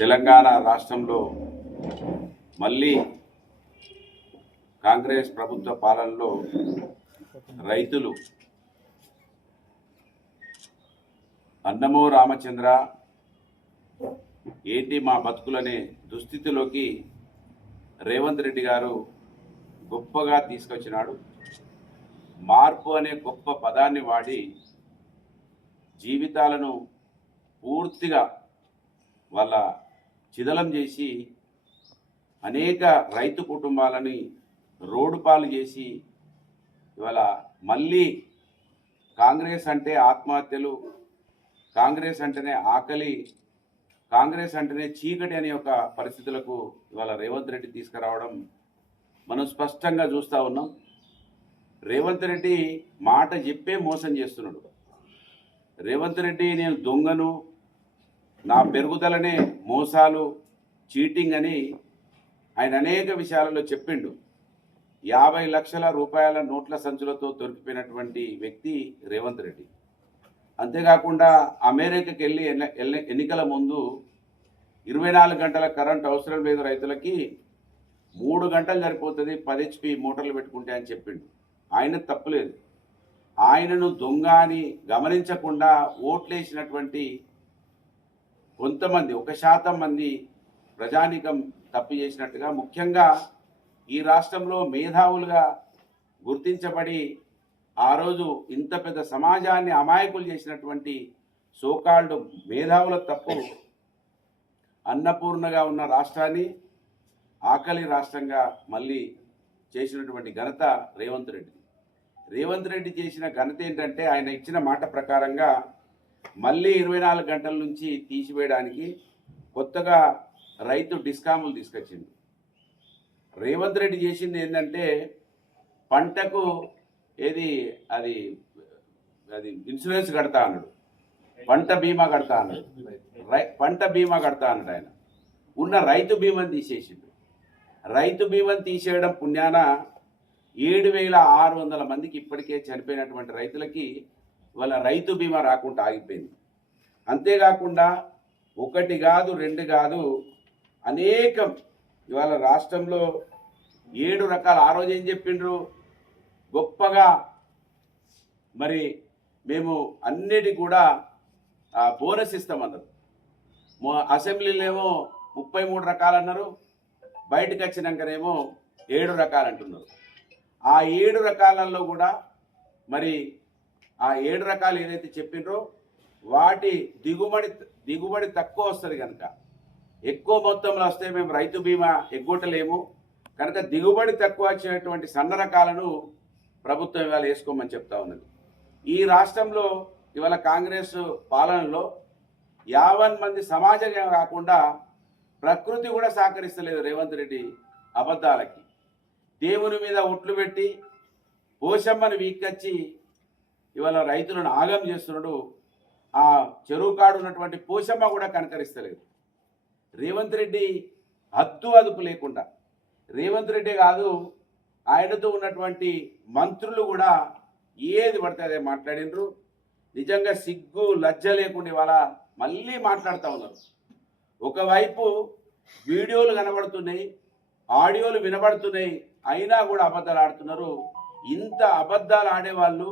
తెలంగాణ రాష్ట్రంలో మళ్ళీ కాంగ్రెస్ ప్రభుత్వ పాలనలో రైతులు అన్నమో రామచంద్ర ఏంటి మా బతుకులనే దుస్థితిలోకి రేవంత్ రెడ్డి గారు గొప్పగా తీసుకొచ్చినాడు. మార్పు అనే గొప్ప పదాన్ని వాడి జీవితాలను పూర్తిగా వాళ్ళ చిదలం చేసి అనేక రైతు కుటుంబాలని రోడ్డు పాలు చేసి ఇవాళ మళ్ళీ కాంగ్రెస్ అంటే ఆత్మహత్యలు, కాంగ్రెస్ అంటేనే ఆకలి, కాంగ్రెస్ అంటేనే చీకటి అనే ఒక పరిస్థితులకు ఇవాళ రేవంత్ రెడ్డి తీసుకురావడం మనం స్పష్టంగా చూస్తూ ఉన్నాం. రేవంత్ రెడ్డి మాట చెప్పే మోసం చేస్తున్నాడు. రేవంత్ రెడ్డి నేను దొంగను, నా పెరుగుదలనే మోసాలు, చీటింగ్ అని ఆయన అనేక విషయాలలో చెప్పిండు. 50 లక్షల రూపాయల నోట్ల సంచులతో దొరికిపోయినటువంటి వ్యక్తి రేవంత్ రెడ్డి. అంతేకాకుండా అమెరికాకి వెళ్ళి ఎన్నికల ముందు 24 గంటల కరెంట్ అవసరం లేదు రైతులకి, 3 గంటలు సరిపోతుంది 10 HP మోటార్లు పెట్టుకుంటే అని చెప్పిండు. ఆయన తప్పులేదు. ఆయనను దొంగ అని గమనించకుండా ఓట్లేసినటువంటి కొంతమంది 1% మంది ప్రజానీకం తప్పు చేసినట్టుగా, ముఖ్యంగా ఈ రాష్ట్రంలో మేధావులుగా గుర్తించబడి ఆ రోజు ఇంత పెద్ద సమాజాన్ని అమాయకులు చేసినటువంటి సోకాల్డ్ మేధావుల తప్పు అన్నపూర్ణగా ఉన్న రాష్ట్రాన్ని ఆకలి రాష్ట్రంగా మళ్ళీ చేసినటువంటి ఘనత రేవంత్ రెడ్డి. రేవంత్ రెడ్డి చేసిన ఘనత ఏంటంటే ఆయన ఇచ్చిన మాట ప్రకారంగా మళ్ళీ 24 గంటల నుంచి తీసివేయడానికి కొత్తగా రైతు డిస్కాములు తీసుకొచ్చింది. రేవంత్ రెడ్డి చేసింది ఏంటంటే పంటకు అది ఇన్సూరెన్స్ కడతా అన్నాడు, పంట బీమా కడతా అన్నాడు, పంట బీమా కడతా అన్నాడు. ఆయన ఉన్న రైతు బీమాని తీసేసిండు. రైతు బీమాని తీసేయడం పుణ్యాన 7,600 మందికి ఇప్పటికే చనిపోయినటువంటి రైతులకి వాళ్ళ రైతు బీమా రాకుండా ఆగిపోయింది. అంతేకాకుండా 1 కాదు 2 కాదు అనేకం ఇవాళ రాష్ట్రంలో 7 రకాల, ఆ రోజు ఏం చెప్పిండ్రు గొప్పగా, మరి మేము అన్నిటి కూడా బోనస్ ఇస్తామన్నారు. అసెంబ్లీలో ఏమో 33 రకాలు అన్నారు, బయటకు వచ్చినాకనేమో 7 రకాలు అంటున్నారు. ఆ 7 రకాలలో కూడా మరి ఆ 7 రకాలు ఏదైతే చెప్పిండ్రో వాటి దిగుబడి తక్కువ వస్తుంది కనుక, ఎక్కువ మొత్తంలో వస్తే మేము రైతు బీమా ఎగ్గొట్టలేము కనుక దిగుబడి తక్కువ వచ్చేటువంటి సన్న రకాలను ప్రభుత్వం ఇవాళ వేసుకోమని చెప్తా ఉన్నది. ఈ రాష్ట్రంలో ఇవాళ కాంగ్రెస్ పాలనలో 50 మంది సమాజం కాకుండా ప్రకృతి కూడా సహకరిస్తలేదు రేవంత్ రెడ్డి అబద్ధాలకి. దేవుని మీద ఒట్లు పెట్టి పోషమ్మను వీక్కొచ్చి ఇవాళ రైతులను ఆగం చేస్తున్నాడు. ఆ చెరువు కాడు ఉన్నటువంటి పోషమ్మ కూడా కనకరిస్తలేదు. రేవంత్ రెడ్డి హద్దు అదుపు లేకుండా, రేవంత్ రెడ్డి కాదు ఆయనతో ఉన్నటువంటి మంత్రులు కూడా ఏది పడితే అదే మాట్లాడినరు. నిజంగా సిగ్గు లజ్జ లేకుండా ఇవాళ మళ్ళీ మాట్లాడుతూ ఉన్నారు. ఒకవైపు వీడియోలు కనబడుతున్నాయి, ఆడియోలు వినబడుతున్నాయి, అయినా కూడా అబద్ధాలు ఆడుతున్నారు. ఇంత అబద్ధాలు ఆడేవాళ్ళు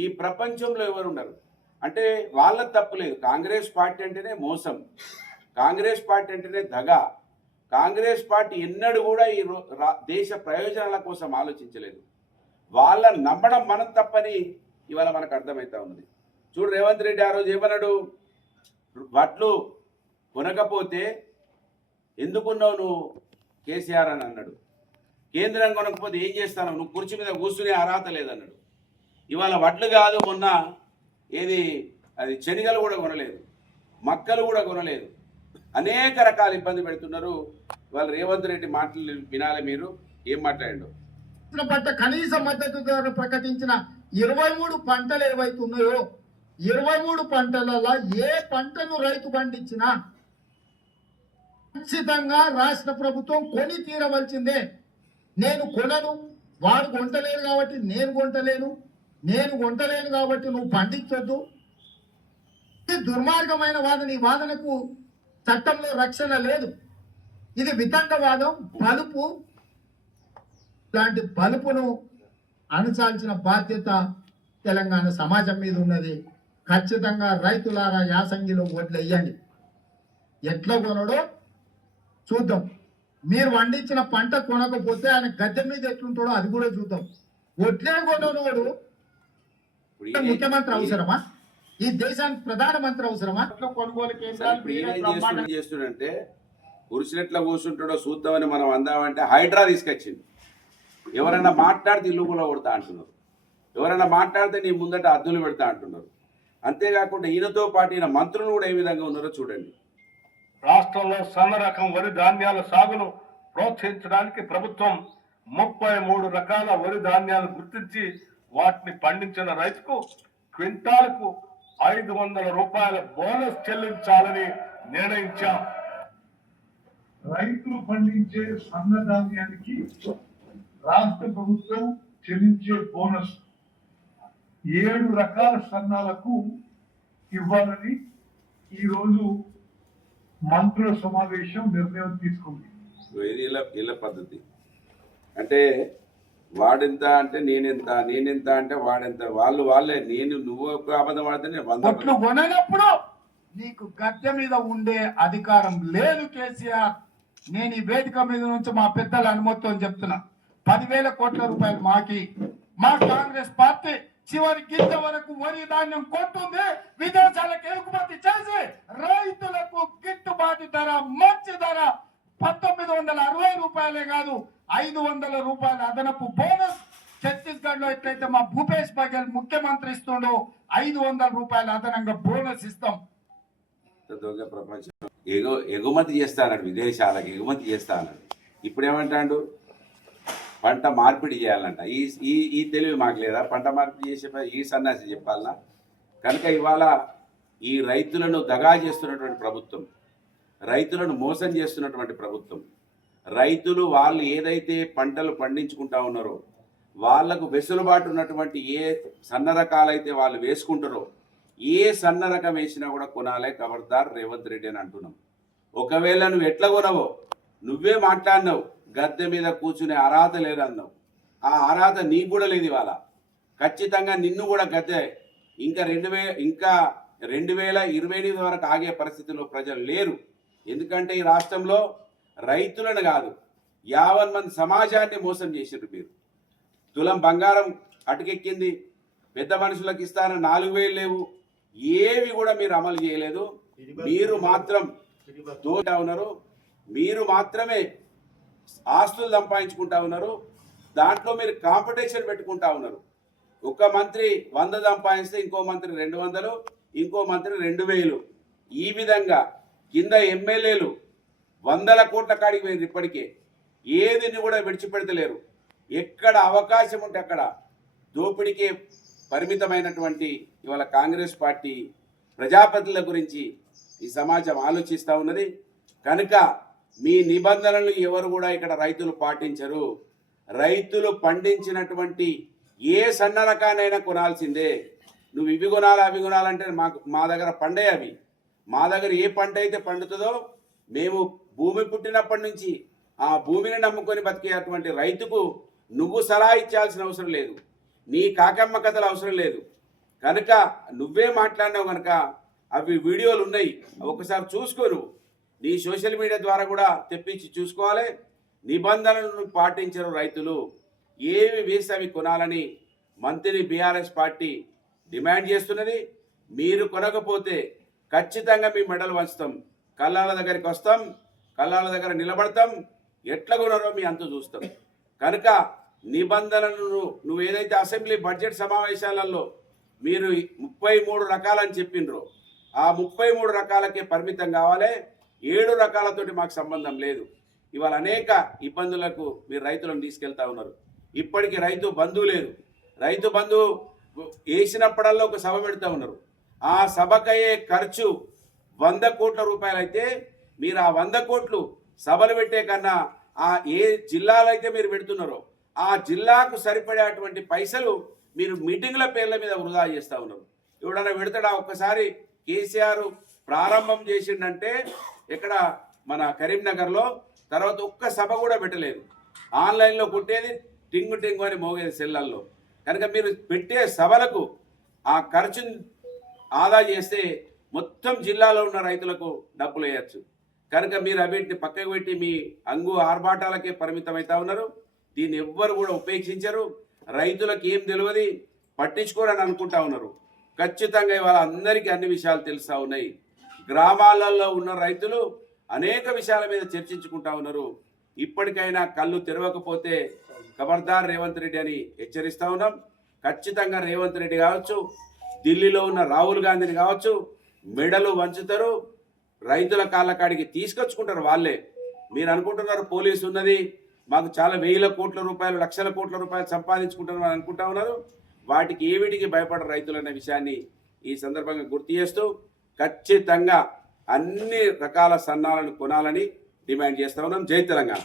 ఈ ప్రపంచంలో ఎవరు ఉండరు. అంటే వాళ్ళ తప్పులేదు. కాంగ్రెస్ పార్టీ అంటేనే మోసం, కాంగ్రెస్ పార్టీ అంటేనే దగ, కాంగ్రెస్ పార్టీ ఎన్నడూ కూడా ఈ దేశ ప్రయోజనాల కోసం ఆలోచించలేదు. వాళ్ళని నమ్మడం మనం తప్పని ఇవాళ మనకు అర్థమవుతా ఉంది. చూడు రేవంత్ రెడ్డి ఆ రోజు ఏమన్నాడు, వడ్లు కొనకపోతే ఎందుకున్నావు నువ్వు కేసీఆర్ అని అన్నాడు. కేంద్రం కొనకపోతే ఏం చేస్తాను, నువ్వు కుర్చీ మీద కూర్చునే అర్హత లేదన్నాడు. ఇవాళ వడ్లు కాదు, మొన్న అది శనగలు కూడా కొనలేదు, మక్కలు కూడా కొనలేదు, అనేక రకాల ఇబ్బంది పెడుతున్నారు. ఇవాళ రేవంత్ రెడ్డి మాటలు వినాలి. మీరు ఏం మాట్లాడండు. పంట కనీస మద్దతు ధర ప్రకటించిన 23 పంటలు ఏవైతే ఉన్నాయో 23 పంటలలో ఏ పంటను రైతు పండించినా ఖచ్చితంగా రాష్ట్ర ప్రభుత్వం కొని తీరవలసిందే. నేను కొనను, వాడు కొంటలేను కాబట్టి నేను కొంటలేను, నేను కొంటలేను కాబట్టి నువ్వు పండించొద్దు. దుర్మార్గమైన వాదన. ఈ వాదనకు చట్టంలో రక్షణ లేదు. ఇది వితండవాదం, బలుపు. ఇలాంటి బలుపును అణచాల్సిన బాధ్యత తెలంగాణ సమాజం మీద ఉన్నది. ఖచ్చితంగా రైతులారా యాసంగిలో ఓట్లు వేయండి. ఎట్లా కొనడో చూద్దాం. మీరు పండించిన పంట కొనకపోతే ఆయన గద్దె మీద ఎట్లుంటాడో అది కూడా చూద్దాం. ఒట్లే కొనోడు ముఖ్యమంత్రి అవసరమా? ఈ దేశానికి ప్రధానమంత్రి అవసరమా? కొనుగోలు కేంద్రాలు చేస్తుంటే పురుషులెట్లా కూర్చుంటాడో చూద్దామని మనం అందామంటే హైడ్రా తీసుకొచ్చింది. ఎవరైనా మాట్లాడితే ఇల్లు కూడా కొడతా అంటున్నారు, ఎవరైనా మాట్లాడితే నీ ముందట అద్దులు పెడతా అంటున్నారు. అంతేకాకుండా ఈయనతో పాటు ఈయన మంత్రులు కూడా ఏ విధంగా ఉన్నారో చూడండి. రాష్ట్రంలో సన్న రకం వరి ధాన్యాల సాగును ప్రోత్సహించడానికి ప్రభుత్వం 33 రకాల వరి ధాన్యాలు గుర్తించి వాటిని పండించిన రైతుకు క్వింటాలకు 500 రూపాయల బోనస్ చెల్లించాలని నిర్ణయించాం. రైతులు పండించే సన్నధాన్యానికి రాష్ట్ర ప్రభుత్వం చెల్లించే బోనస్ 7 రకాల సన్నాలకు ఇవ్వాలని ఈరోజు మంత్రుల సమావేశం నిర్ణయం తీసుకుంది. ఇది ఇలా పద్ధతి అంటే వాడెంత అంటే నేనెంత అంటే వాడెంత, వాళ్ళే నువ్వు ఒక అబద్ధం ఆడితే నేను 100 ఓట్లు కొనప్పుడు నీకు గద్దె మీద ఉండే అధికారం లేదు కేసీఆర్. నేను ఈ వేదిక మీద నుంచి మా పెద్దల అనుమతితో చెప్తున్నా, 10,000 కోట్ల రూపాయలు మా కాంగ్రెస్ పార్టీ చివరి గింజ వరకు వరి ధాన్యం కొంటుంది, విదేశాలకు ఎగుమతి చేసి రైతులకు గిట్టుబాటు ధర, మంచి ధర 1960 రూపాయలే కాదు 500 రూపాయల అదనపు బోనస్. ఛత్తీస్గఢ్ లో ఎట్లయితే మా భూపేష్ బఘెల్ ముఖ్యమంత్రి ఇస్తుండో 500 రూపాయల అదనంగా బోనస్ ఇస్తాం. ప్రపంచం ఎగుమతి చేస్తానడు, విదేశాలకు ఎగుమతి చేస్తానడు. ఇప్పుడు ఏమంటాడు? పంట మార్పిడి చేయాలంట. ఈ తెలివి మాకు లేదా? పంట మార్పిడి చేసే ఈ సన్నాసి చెప్పాలన్నా? కనుక ఇవాళ ఈ రైతులను దగా చేస్తున్నటువంటి ప్రభుత్వం, రైతులను మోసం చేస్తున్నటువంటి ప్రభుత్వం, రైతులు వాళ్ళు ఏదైతే పంటలు పండించుకుంటా ఉన్నారో వాళ్లకు వెసులుబాటు ఉన్నటువంటి ఏ సన్న రకాలైతే వాళ్ళు వేసుకుంటారో ఏ సన్న రకం వేసినా కూడా కొనాలే ఖబర్దార్ రేవంత్ రెడ్డి అని అంటున్నాం. ఒకవేళ నువ్వు ఎట్లా కొనవో నువ్వే మాట్లాడినావు, గద్దె మీద కూర్చునే అర్హత లేదన్నావు. ఆ అర్హత నీకు కూడా లేదు. ఇవాళ ఖచ్చితంగా నిన్ను కూడా గద్దె ఇంకా 2028 వరకు ఆగే పరిస్థితిలో ప్రజలు లేరు. ఎందుకంటే ఈ రాష్ట్రంలో రైతులను కాదు 50 మంది సమాజాన్ని మోసం చేసారు మీరు. తులం బంగారం అటుకెక్కింది, పెద్ద మనుషులకు ఇస్తానని 4,000 లేవు, ఏవి కూడా మీరు అమలు చేయలేదు. మీరు మాత్రం దోచుకుంటా ఉన్నారు, మీరు మాత్రమే ఆస్తులు సంపాదించుకుంటా ఉన్నారు. దాంట్లో మీరు కాంపిటీషన్ పెట్టుకుంటా ఉన్నారు. ఒక మంత్రి 100 సంపాదిస్తే ఇంకో మంత్రి 200, ఇంకో మంత్రి 2,000. ఈ విధంగా కింద ఎమ్మెల్యేలు 100 కోట్ల కాడికి పోయింది. ఇప్పటికే ఏదిని కూడా విడిచిపెడతలేరు. ఎక్కడ అవకాశం ఉంటే అక్కడ దోపిడీకే పరిమితమైనటువంటి ఇవాళ కాంగ్రెస్ పార్టీ ప్రజాప్రతినిధుల గురించి ఈ సమాజం ఆలోచిస్తూ ఉన్నది. కనుక మీ నిబంధనలు ఎవరు కూడా ఇక్కడ రైతులు పాటించరు. రైతులు పండించినటువంటి ఏ సన్న రకానైనా కొనాల్సిందే. నువ్వు ఇవి కొనాలి అవి కొనాలంటే మా దగ్గర పండే అవి. మా దగ్గర ఏ పంట అయితే పండుతుందో మేము భూమి పుట్టినప్పటి నుంచి ఆ భూమిని నమ్ముకొని బతికేటువంటి రైతుకు నువ్వు సలహా ఇచ్చాల్సిన అవసరం లేదు, నీ కాకమ్మ కథలు అవసరం లేదు. కనుక నువ్వే మాట్లాడినావు కనుక అవి వీడియోలు ఉన్నాయి, ఒకసారి చూసుకో. నువ్వు నీ సోషల్ మీడియా ద్వారా కూడా తెప్పించి చూసుకోవాలి. నిబంధనలను పాటించరు రైతులు. ఏవి వేసి అవి కొనాలని మంత్రి బీఆర్ఎస్ పార్టీ డిమాండ్ చేస్తున్నది. మీరు కొనకపోతే ఖచ్చితంగా మీ మెడలు వంచుతాం, కళ్ళాల దగ్గరికి వస్తాం, కళ్ళాల దగ్గర నిలబడతాం, ఎట్లా కొనారో మీ అంతు చూస్తాం. కనుక నిబంధనలను నువ్వు ఏదైతే అసెంబ్లీ బడ్జెట్ సమావేశాలలో మీరు 33 రకాలని చెప్పినరో ఆ 33 రకాలకే పరిమితం కావాలి. 7 రకాలతోటి మాకు సంబంధం లేదు. ఇవాళ అనేక ఇబ్బందులకు మీరు రైతులను తీసుకెళ్తా ఉన్నారు. ఇప్పటికీ రైతు బంధువు లేదు. రైతు బంధువు వేసినప్పుడల్లా ఒక సభ పెడతా ఉన్నారు. ఆ సభకయ్యే ఖర్చు 100 కోట్ల రూపాయలు అయితే మీరు ఆ 100 కోట్లు సభలు పెట్టే కన్నా ఆ ఏ జిల్లాలో అయితే మీరు పెడుతున్నారో ఆ జిల్లాకు సరిపడేటువంటి పైసలు మీరు మీటింగ్ల పేర్ల మీద వృధా చేస్తూ ఉన్నారు. ఎవడన్నా పెడతాడా? ఒక్కసారి కేసీఆర్ ప్రారంభం చేసిండంటే ఇక్కడ మన కరీంనగర్లో. తర్వాత ఒక్క సభ కూడా పెట్టలేదు. ఆన్లైన్లో కుట్టేది టింగు టింగు అని మోగేది సెల్లల్లో. కనుక మీరు పెట్టే సభలకు ఆ ఖర్చుని ఆదా చేస్తే మొత్తం జిల్లాలో ఉన్న రైతులకు డబ్బులు వేయచ్చు. కనుక మీరు వీటిని పక్కకు పెట్టి మీ అంగు ఆర్భాటాలకే పరిమితమవుతా ఉన్నారు. దీన్ని ఎవ్వరు కూడా ఉపేక్షించరు. రైతులకు ఏం తెలియదు, పట్టించుకోరని అనుకుంటా ఉన్నారు. ఖచ్చితంగా ఇవాళ అందరికీ అన్ని విషయాలు తెలుస్తూ ఉన్నాయి. గ్రామాలలో ఉన్న రైతులు అనేక విషయాల మీద చర్చించుకుంటా ఉన్నారు. ఇప్పటికైనా కళ్ళు తెరవకపోతే ఖబర్దార్ రేవంత్ రెడ్డి అని హెచ్చరిస్తూ ఉన్నాం. ఖచ్చితంగా రేవంత్ రెడ్డి కావచ్చు, ఢిల్లీలో ఉన్న రాహుల్ గాంధీని కావచ్చు, మెడలు వంచుతారు, రైతుల కాళ్ళ కాడికి తీసుకొచ్చుకుంటారు వాళ్ళే. మీరు అనుకుంటున్నారు పోలీసు ఉన్నది, మాకు చాలా వేల కోట్ల రూపాయలు, లక్షల కోట్ల రూపాయలు సంపాదించుకుంటున్నాం అని అనుకుంటా ఉన్నారు. వాటికి ఏమిటికి భయపడరు రైతులు అనే విషయాన్ని ఈ సందర్భంగా గుర్తు చేస్తూ ఖచ్చితంగా అన్ని రకాల సన్నాలను కొనాలని డిమాండ్ చేస్తా ఉన్నాం. జై తెలంగాణ.